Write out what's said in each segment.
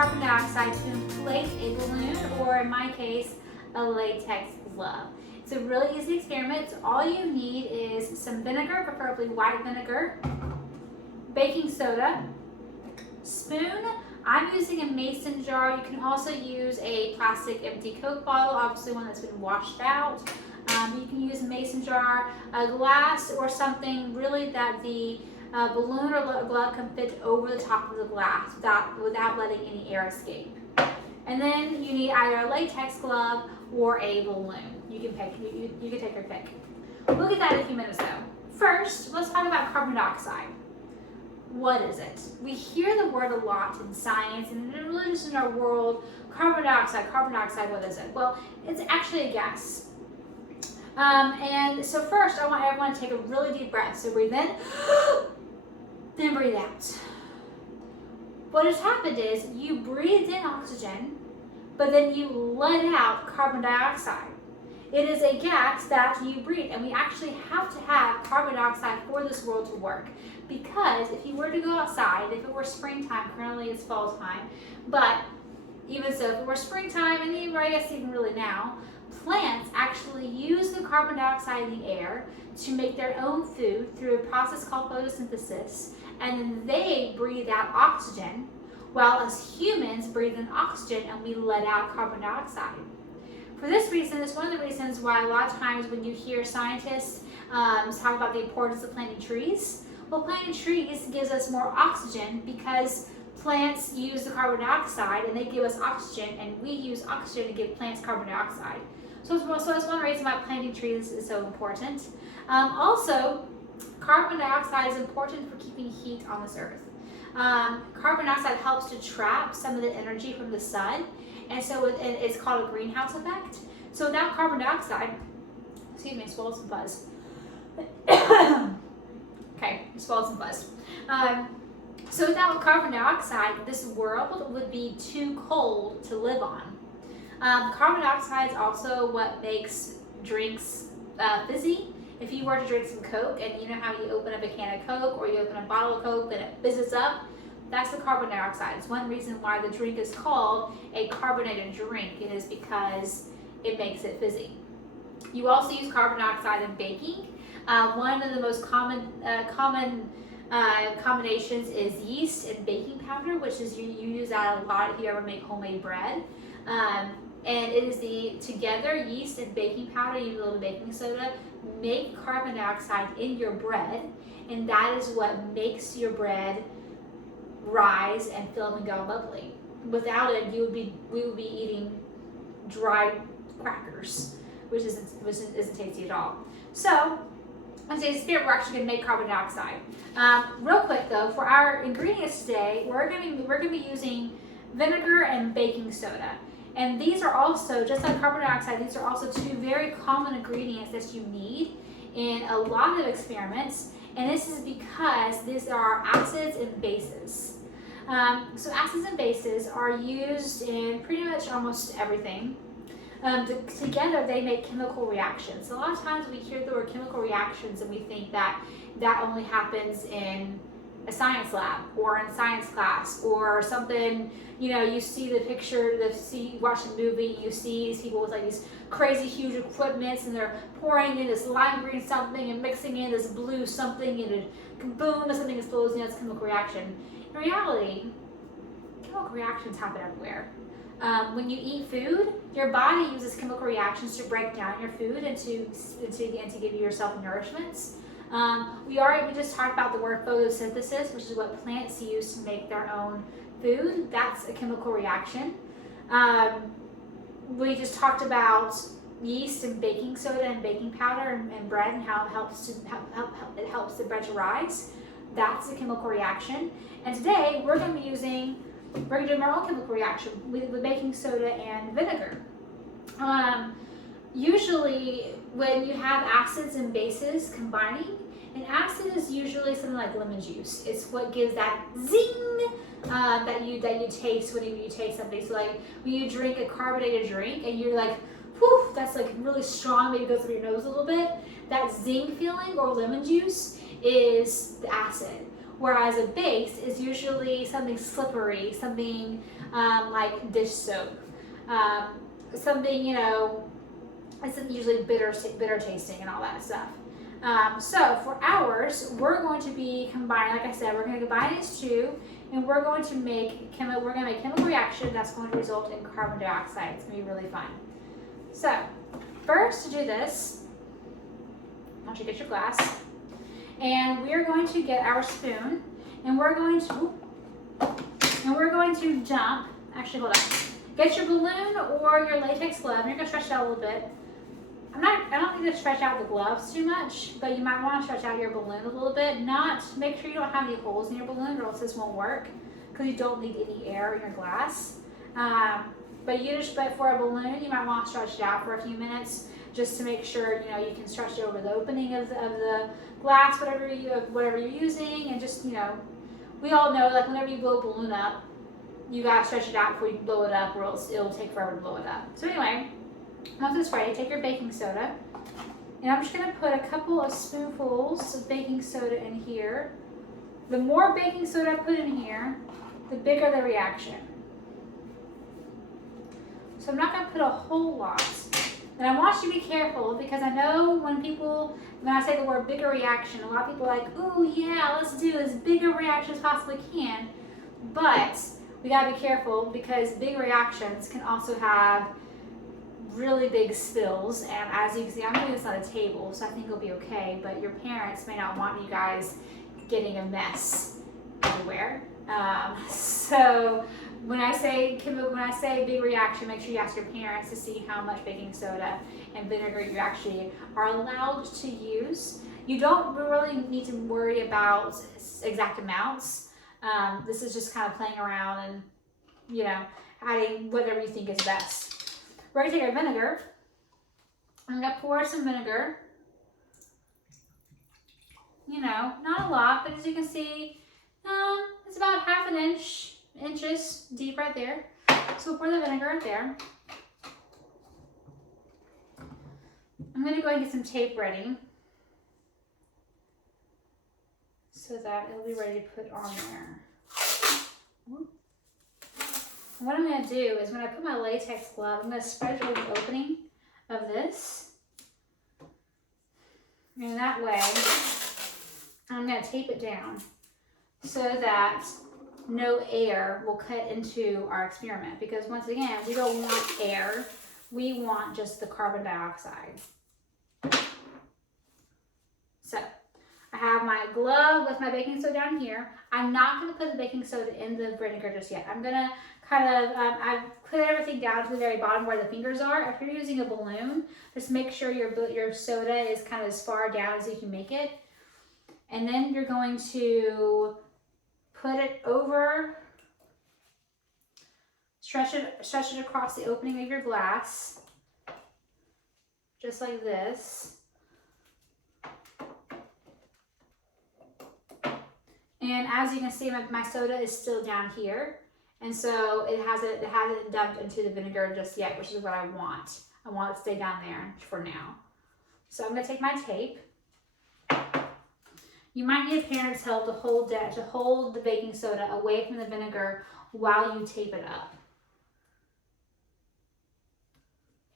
carbon dioxide to inflate a balloon, or in my case, a latex glove. It's a really easy experiment. All you need is some vinegar, preferably white vinegar, baking soda, spoon. I'm using a mason jar. You can also use a plastic empty Coke bottle, obviously one that's been washed out. You can use a mason jar, a glass, or something really that the balloon or glove can fit over the top of the glass without letting any air escape. And then you need either a latex glove or a balloon. You can pick. You can take your pick. We'll get that in a few minutes though. First, let's talk about carbon dioxide. What is it? We hear the word a lot in science and really just in our world. Carbon dioxide, what is it? Well, it's actually a gas. And so first, I want everyone to take a really deep breath. So breathe in, then breathe out. What has happened is you breathed in oxygen, but then you let out carbon dioxide. It is a gas that you breathe, and we actually have to have carbon dioxide for this world to work. Because if you were to go outside, if it were springtime, currently it's fall time, but even so, if it were springtime, and even, I guess even really now, plants actually use the carbon dioxide in the air to make their own food through a process called photosynthesis, and then they breathe out oxygen, while us humans breathe in oxygen and we let out carbon dioxide. For this reason, it's one of the reasons why a lot of times when you hear scientists talk about the importance of planting trees, well, planting trees gives us more oxygen because plants use the carbon dioxide and they give us oxygen, and we use oxygen to give plants carbon dioxide. So that's one reason why planting trees is so important. Also, carbon dioxide is important for keeping heat on this earth. Carbon dioxide helps to trap some of the energy from the sun, and so it's called a greenhouse effect. So without carbon dioxide, excuse me, swallowed some buzz. Okay, swallowed some buzz. So without carbon dioxide, this world would be too cold to live on. Carbon dioxide is also what makes drinks fizzy. If you were to drink some Coke, and you know how you open up a can of Coke or you open a bottle of Coke and it fizzes up, that's the carbon dioxide. It's one reason why the drink is called a carbonated drink. It is because it makes it fizzy. You also use carbon dioxide in baking. One of the most common combinations is yeast and baking powder, which is you use that a lot if you ever make homemade bread. And it is together, yeast and baking powder, you use a little baking soda, make carbon dioxide in your bread, and that is what makes your bread rise and fill up and go bubbly. Without it, we would be eating dry crackers, which isn't tasty at all. So, on today's spirit, we're actually going to make carbon dioxide. Real quick though, for our ingredients today, we're going to be using vinegar and baking soda. And these are also, just like carbon dioxide, these are also two very common ingredients that you need in a lot of experiments. And this is because these are acids and bases. So acids and bases are used in pretty much almost everything. Together they make chemical reactions. So a lot of times we hear the word chemical reactions and we think that only happens in a science lab or in science class or something. You know, you see the picture, you watch the movie, you see these people with like these crazy huge equipments and they're pouring in this lime green something and mixing in this blue something and it, boom, something explodes and that's a chemical reaction. In reality, chemical reactions happen everywhere. When you eat food, your body uses chemical reactions to break down your food and to give yourself nourishments. We just talked about the word photosynthesis, which is what plants use to make their own food. That's a chemical reaction. We just talked about yeast and baking soda and baking powder and bread and how it helps the bread to rise. That's a chemical reaction. And today we're going to do our own chemical reaction with baking soda and vinegar. Usually when you have acids and bases combining, an acid is usually something like lemon juice. It's what gives that zing that you taste whenever you taste something. So like when you drink a carbonated drink and you're like, whew, that's like really strong, maybe goes through your nose a little bit. That zing feeling or lemon juice is the acid. Whereas a base is usually something slippery, something like dish soap, something, you know, it's usually bitter tasting and all that stuff. So for ours, we're going to be combining, like I said, we're going to combine these two, and we're going to make chemical reaction that's going to result in carbon dioxide. It's going to be really fun. So first, to do this, I want you to get your glass, and we are going to get our spoon, and we're going to dump. Actually, hold on. Get your balloon or your latex glove, and you're going to stretch it out a little bit. I don't need to stretch out the gloves too much, but you might want to stretch out your balloon a little bit. Make sure you don't have any holes in your balloon, or else this won't work, because you don't need any air in your glass. But for a balloon, you might want to stretch it out for a few minutes, just to make sure, you know, you can stretch it over the opening of the glass, whatever you're using, and just, you know, we all know, like, whenever you blow a balloon up, you gotta stretch it out before you blow it up, or else it'll take forever to blow it up. So anyway, once it's ready, take your baking soda, and I'm just gonna put a couple of spoonfuls of baking soda in here. The more baking soda I put in here, the bigger the reaction. So I'm not gonna put a whole lot. And I want you to be careful, because I know when I say the word bigger reaction, a lot of people are like, ooh yeah, let's do as big a reaction as possibly can. But we gotta be careful, because big reactions can also have really big spills. And as you can see, I'm doing this on a table, so I think it'll be okay, but your parents may not want you guys getting a mess everywhere. So when I say big reaction, make sure you ask your parents to see how much baking soda and vinegar you actually are allowed to use. You don't really need to worry about exact amounts. This is just kind of playing around and, you know, adding whatever you think is best. We're gonna take our vinegar. I'm gonna pour some vinegar. You know, not a lot, but as you can see, it's about half an inches deep right there. So we'll pour the vinegar right there. I'm gonna go ahead and get some tape ready, so that it'll be ready to put on there. What I'm going to do is, when I put my latex glove, I'm going to spread it over the opening of this. And that way, I'm going to tape it down so that no air will cut into our experiment. Because once again, we don't want air. We want just the carbon dioxide. So I have my glove with my baking soda down here. I'm not going to put the baking soda in the vinegar just yet. I'm going to I've put everything down to the very bottom where the fingers are. If you're using a balloon, just make sure your soda is kind of as far down as you can make it. And then you're going to put it over, stretch it across the opening of your glass, just like this. And as you can see, my soda is still down here. And so it hasn't dumped into the vinegar just yet, which is what I want. I want it to stay down there for now. So I'm gonna take my tape. You might need a parent's help to hold the baking soda away from the vinegar while you tape it up.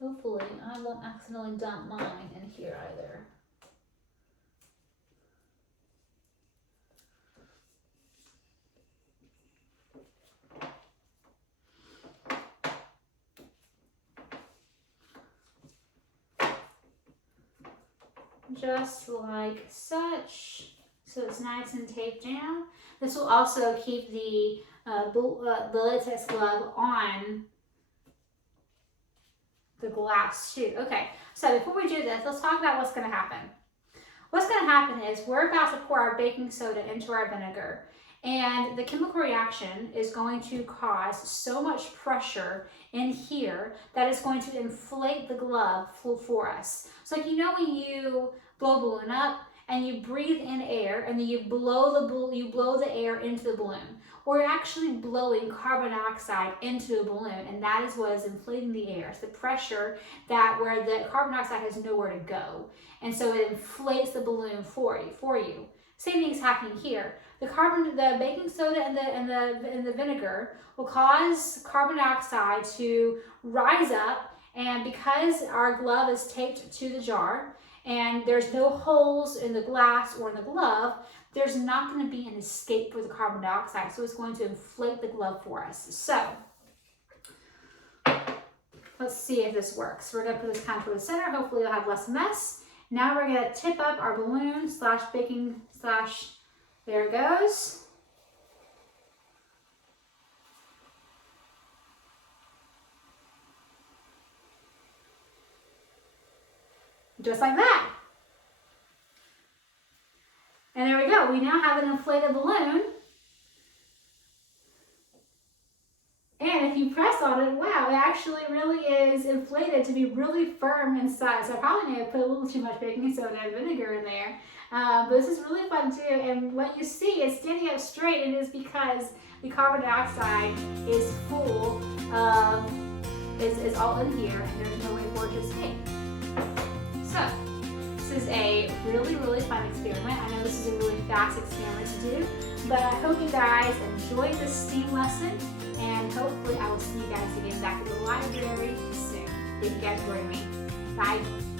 Hopefully I won't accidentally dump mine in here either. Just like such, so it's nice and taped down. This will also keep the latex glove on the glass too. Okay, so before we do this, let's talk about what's going to happen. What's going to happen is we're about to pour our baking soda into our vinegar, and the chemical reaction is going to cause so much pressure in here that it's going to inflate the glove for us. So like, you know, when you blow a balloon up and you breathe in air and then you blow the air into the balloon, we're actually blowing carbon dioxide into the balloon, and that is what is inflating the air. It's the pressure where the carbon dioxide has nowhere to go, and so it inflates the balloon for you. Same thing's happening here. the baking soda and the vinegar will cause carbon dioxide to rise up, and because our glove is taped to the jar and there's no holes in the glass or in the glove, there's not going to be an escape for the carbon dioxide, so it's going to inflate the glove for us. So let's see if this works. We're going to put this kind of toward the center. Hopefully it'll have less mess. Now we're going to tip up our balloon slash baking slash, there it goes. Just like that. And there we go. We now have an inflated balloon. And if you press on it, wow, it actually really is inflated to be really firm inside. So I probably may have put a little too much baking soda and vinegar in there. But this is really fun too. And what you see is standing up straight, and it is because the carbon dioxide is full of, is all in here, and there's no way for it to escape. So this is a really, really fun experiment. I know this is a really fast experiment to do, but I hope you guys enjoyed this STEAM lesson, and hopefully I will see you guys again back at the library soon. If you guys join me. Bye.